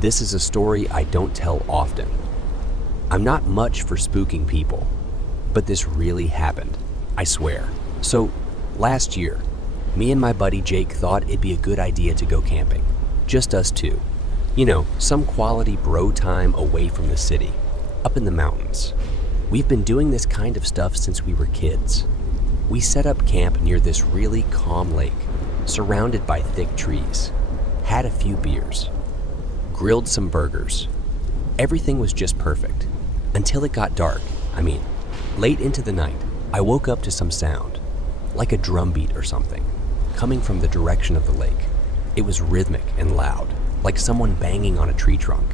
This is a story I don't tell often. I'm not much for spooking people, but this really happened, I swear. So, last year, me and my buddy Jake thought it'd be a good idea to go camping. Just us two. You know, some quality bro time away from the city, up in the mountains. We've been doing this kind of stuff since we were kids. We set up camp near this really calm lake, surrounded by thick trees, had a few beers, grilled some burgers. Everything was just perfect, until it got dark. Late into the night, I woke up to some sound, like a drum beat or something, coming from the direction of the lake. It was rhythmic and loud, like someone banging on a tree trunk.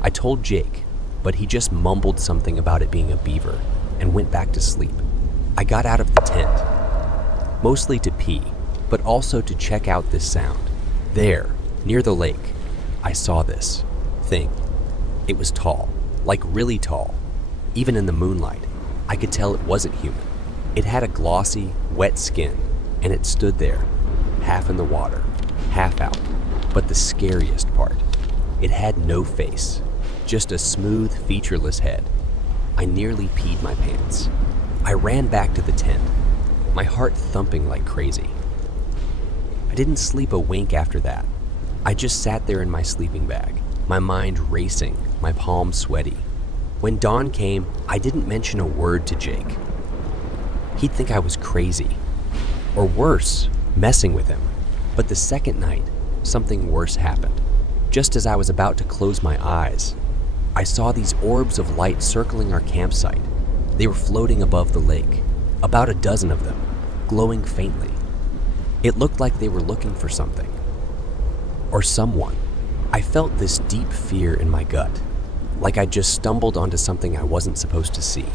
I told Jake, but he just mumbled something about it being a beaver and went back to sleep. I got out of the tent, mostly to pee, but also to check out this sound. There, near the lake, I saw this thing. It was tall, like really tall. Even in the moonlight, I could tell it wasn't human. It had a glossy, wet skin, and it stood there, half in the water, half out. But the scariest part, it had no face, just a smooth, featureless head. I nearly peed my pants. I ran back to the tent, my heart thumping like crazy. I didn't sleep a wink after that. I just sat there in my sleeping bag, my mind racing, my palms sweaty. When dawn came, I didn't mention a word to Jake. He'd think I was crazy, or worse, messing with him. But the second night, something worse happened. Just as I was about to close my eyes, I saw these orbs of light circling our campsite. They were floating above the lake, about a dozen of them, glowing faintly. It looked like they were looking for something, or someone. I felt this deep fear in my gut, like I'd just stumbled onto something I wasn't supposed to see.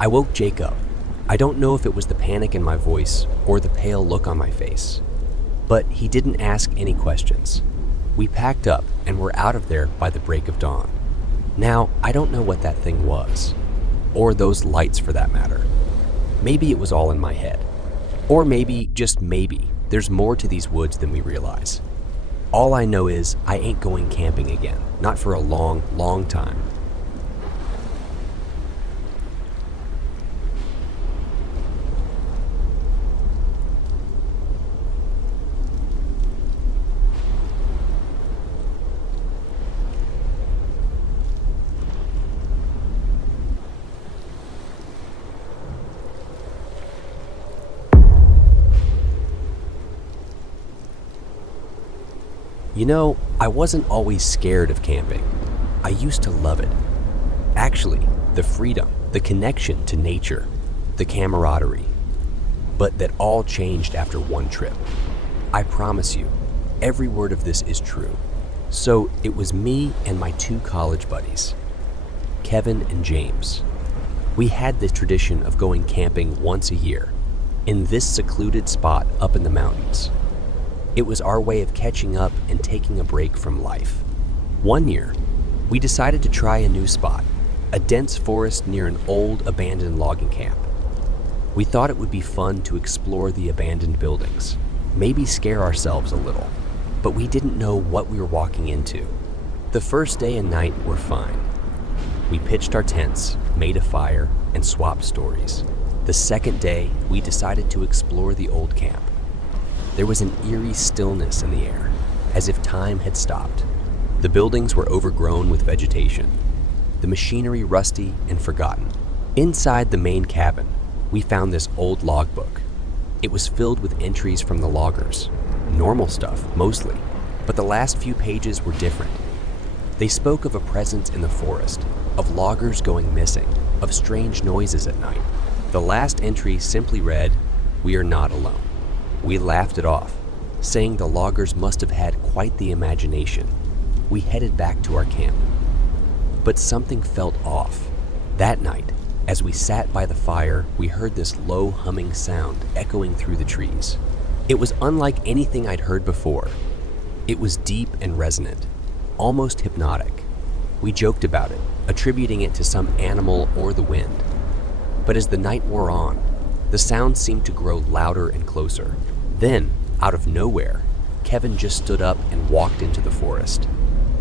I woke Jake up. I don't know if it was the panic in my voice or the pale look on my face, but he didn't ask any questions. We packed up and were out of there by the break of dawn. Now, I don't know what that thing was, or those lights for that matter. Maybe it was all in my head, or maybe, just maybe, there's more to these woods than we realize. All I know is I ain't going camping again, not for a long, long time. You know, I wasn't always scared of camping. I used to love it. Actually, the freedom, the connection to nature, the camaraderie. But that all changed after one trip. I promise you, every word of this is true. So it was me and my two college buddies, Kevin and James. We had the tradition of going camping once a year, in this secluded spot up in the mountains. It was our way of catching up and taking a break from life. One year, we decided to try a new spot, a dense forest near an old abandoned logging camp. We thought it would be fun to explore the abandoned buildings, maybe scare ourselves a little, but we didn't know what we were walking into. The first day and night were fine. We pitched our tents, made a fire, and swapped stories. The second day, we decided to explore the old camp. There was an eerie stillness in the air, as if time had stopped. The buildings were overgrown with vegetation, the machinery rusty and forgotten. Inside the main cabin, we found this old logbook. It was filled with entries from the loggers, normal stuff mostly, but the last few pages were different. They spoke of a presence in the forest, of loggers going missing, of strange noises at night. The last entry simply read, "We are not alone." We laughed it off, saying the loggers must have had quite the imagination. We headed back to our camp. But something felt off. That night, as we sat by the fire, we heard this low humming sound echoing through the trees. It was unlike anything I'd heard before. It was deep and resonant, almost hypnotic. We joked about it, attributing it to some animal or the wind. But as the night wore on, the sound seemed to grow louder and closer. Then, out of nowhere, Kevin just stood up and walked into the forest.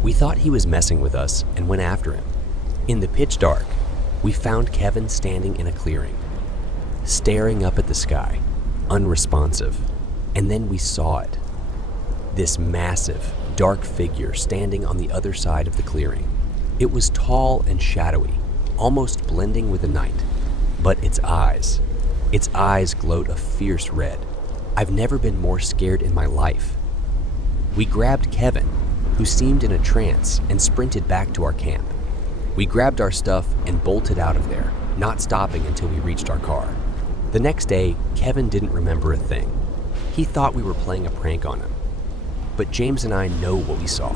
We thought he was messing with us and went after him. In the pitch dark, we found Kevin standing in a clearing, staring up at the sky, unresponsive. And then we saw it. This massive, dark figure standing on the other side of the clearing. It was tall and shadowy, almost blending with the night. But its eyes glowed a fierce red. I've never been more scared in my life. We grabbed Kevin, who seemed in a trance, and sprinted back to our camp. We grabbed our stuff and bolted out of there, not stopping until we reached our car. The next day, Kevin didn't remember a thing. He thought we were playing a prank on him. But James and I know what we saw,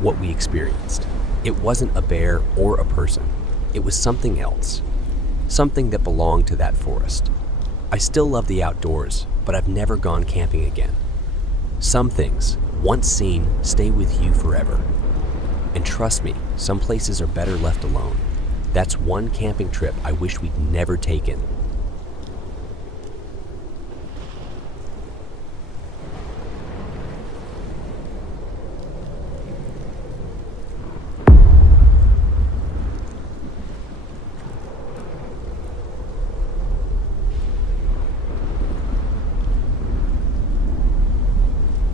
what we experienced. It wasn't a bear or a person. It was something else. Something that belonged to that forest. I still love the outdoors, but I've never gone camping again. Some things, once seen, stay with you forever. And trust me, some places are better left alone. That's one camping trip I wish we'd never taken.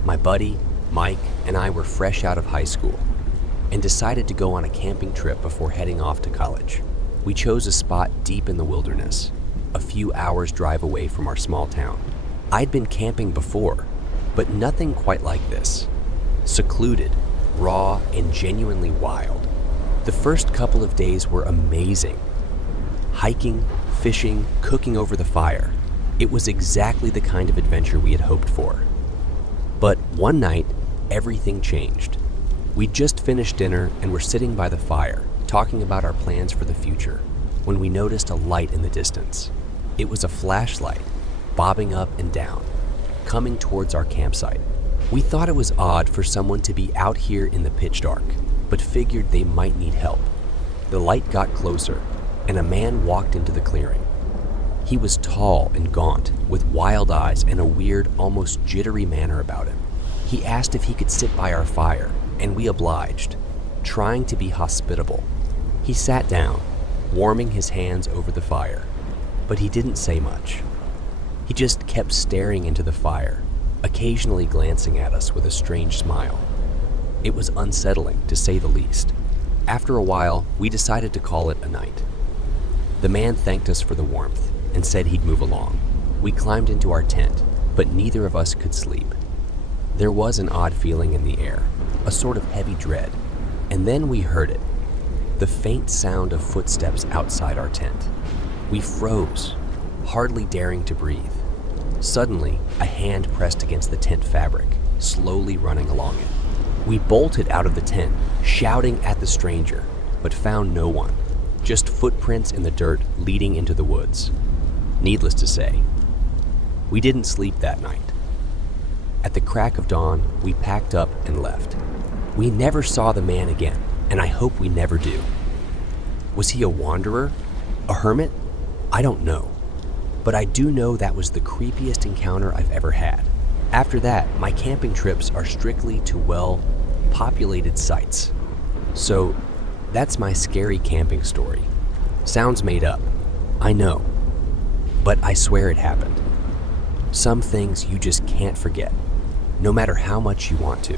My buddy, Mike, and I were fresh out of high school and decided to go on a camping trip before heading off to college. We chose a spot deep in the wilderness, a few hours' drive away from our small town. I'd been camping before, but nothing quite like this. Secluded, raw, and genuinely wild. The first couple of days were amazing. Hiking, fishing, cooking over the fire. It was exactly the kind of adventure we had hoped for. But one night, everything changed. We'd just finished dinner and were sitting by the fire, talking about our plans for the future, when we noticed a light in the distance. It was a flashlight, bobbing up and down, coming towards our campsite. We thought it was odd for someone to be out here in the pitch dark, but figured they might need help. The light got closer, and a man walked into the clearing. He was tall and gaunt, with wild eyes and a weird, almost jittery manner about him. He asked if he could sit by our fire, and we obliged, trying to be hospitable. He sat down, warming his hands over the fire, but he didn't say much. He just kept staring into the fire, occasionally glancing at us with a strange smile. It was unsettling, to say the least. After a while, we decided to call it a night. The man thanked us for the warmth and said he'd move along. We climbed into our tent, but neither of us could sleep. There was an odd feeling in the air, a sort of heavy dread, and then we heard it, the faint sound of footsteps outside our tent. We froze, hardly daring to breathe. Suddenly, a hand pressed against the tent fabric, slowly running along it. We bolted out of the tent, shouting at the stranger, but found no one, just footprints in the dirt leading into the woods. Needless to say, we didn't sleep that night. At the crack of dawn, we packed up and left. We never saw the man again, and I hope we never do. Was he a wanderer? A hermit? I don't know. But I do know that was the creepiest encounter I've ever had. After that, my camping trips are strictly to well-populated sites. So, that's my scary camping story. Sounds made up. I know. But I swear it happened. Some things you just can't forget, no matter how much you want to.